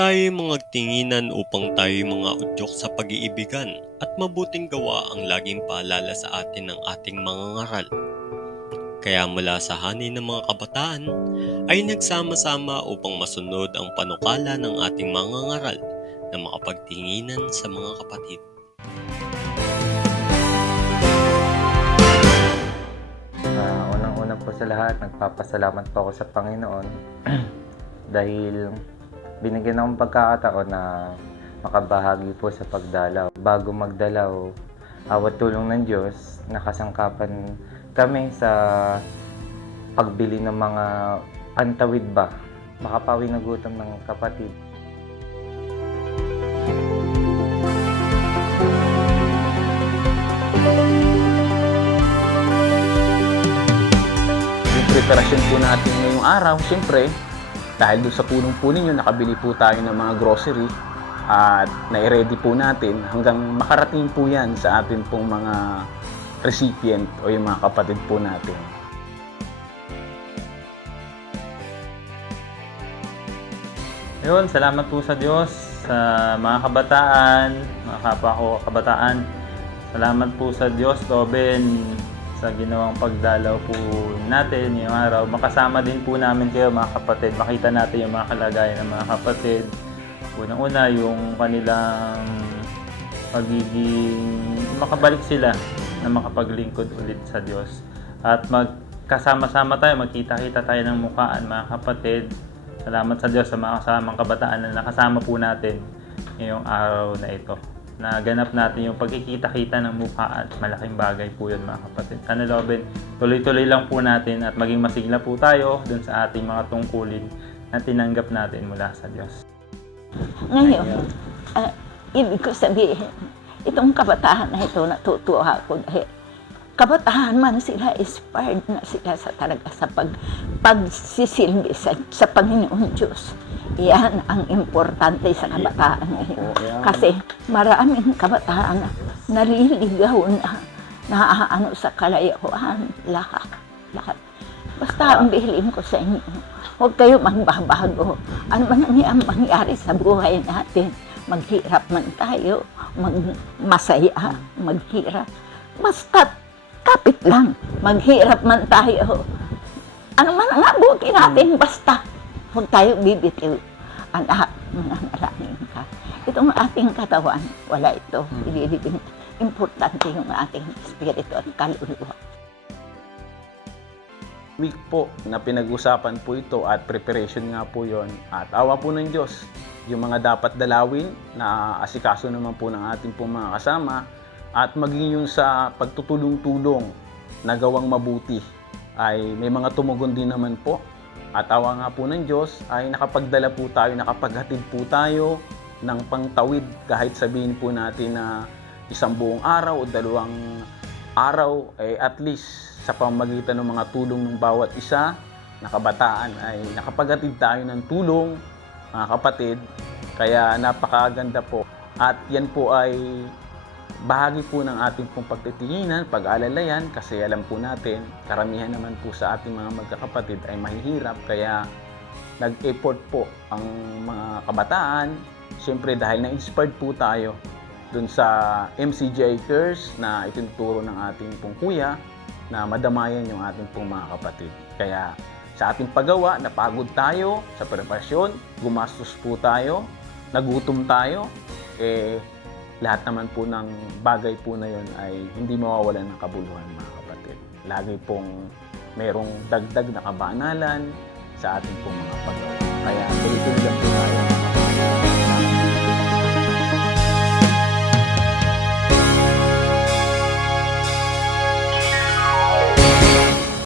tayo mga tinginan upang tayo mga udyok sa pag-iibigan at mabuting gawa ang laging paalala sa atin ng ating mga ngaral. Kaya mula sa hani ng mga kabataan ay nagsama-sama upang masunod ang panukala ng ating mga ngaral na makapagtinginan sa mga kapatid. Ah, unang-una po sa lahat, nagpapasalamat po ako sa Panginoon dahil binigyan akong pagkakataon na makabahagi po sa pagdalaw. Bago magdalaw, awat tulong ng Diyos, nakasangkapan kami sa pagbili ng mga antawid ba, makapawi na gutom ng kapatid. Yung preparasyon po natin ngayong araw, siyempre, dahil doon sa punong po ninyo, nakabili po tayo ng mga grocery at nai-ready po natin hanggang makarating po yan sa atin pong mga recipient o yung mga kapatid po natin. Yun, salamat po sa Diyos, sa mga kabataan, mga kapwa ko kabataan. Salamat po sa Diyos, Robin, sa ginawang pagdalaw po natin ngayong araw. Makasama din po namin kayo mga kapatid. Makita natin yung mga kalagayan ng mga kapatid. Unang-una, yung kanilang pagiging makabalik sila na makapaglingkod ulit sa Diyos. At magkasama-sama tayo, magkita-kita tayo ng mukhaan mga kapatid. Salamat sa Diyos sa mga kasamang kabataan na nakasama po natin ngayong araw na ito. Naganap natin yung pagkikita-kita ng mukha at malaking bagay po yun mga kapatid. Sana Robin, tuloy-tuloy lang po natin at maging masigla po tayo dun sa ating mga tungkulin na tinanggap natin mula sa Diyos. Ngayon, ah, ibig ko sabihin, itong kabataan na ito, natutuwa ako dahil kabataan man sila, inspired na sila sa talaga sa pag, pagsisilbi sa, sa Panginoon Diyos. Yan ang importante sa kabataan ngayon. Kasi maraming kabataan na naliligaw na naaano sa kalayuan, lahat, lahat. Basta ang bilhin ko sa inyo, huwag kayo magbabago. Ano man ang mangyari sa buhay natin, maghirap man tayo, mag masaya, maghirap. Basta kapit lang, maghirap man tayo. Ano man ang abuti natin, basta huwag tayo bibitiw. Ang lahat, mga nalangin ka. Itong ating katawan, wala ito. Ililibing. Importante yung ating espiritu at kaluluwa. week po na pinag-usapan po ito at preparation nga po yon at awa po ng Diyos yung mga dapat dalawin na asikaso naman po ng ating pong mga kasama at maging yung sa pagtutulong-tulong na gawang mabuti ay may mga tumugon din naman po. At awa nga po ng Diyos ay nakapagdala po tayo, nakapaghatid po tayo ng pangtawid. Kahit sabihin po natin na isang buong araw o dalawang araw ay at least sa pamamagitan ng mga tulong ng bawat isa na kabataan ay nakapaghatid tayo ng tulong mga kapatid. Kaya napakaganda po. At yan po ay bahagi po ng ating pong pagtitinginan, pag-alalayan kasi alam po natin karamihan naman po sa ating mga magkakapatid ay mahihirap kaya nag-effort po ang mga kabataan Siyempre dahil na-inspired po tayo dun sa MCGI Curse na itinuturo ng ating pong kuya na madamayan yung ating pong mga kapatid. Kaya sa ating paggawa, napagod tayo sa preparasyon, gumastos po tayo, nagutom tayo, eh lahat naman po ng bagay po na yon ay hindi mawawalan ng kabuluhan mga kapatid. Lagi pong merong dagdag na kabanalan sa ating pong mga paggawa. Kaya tuloy-tuloy lang po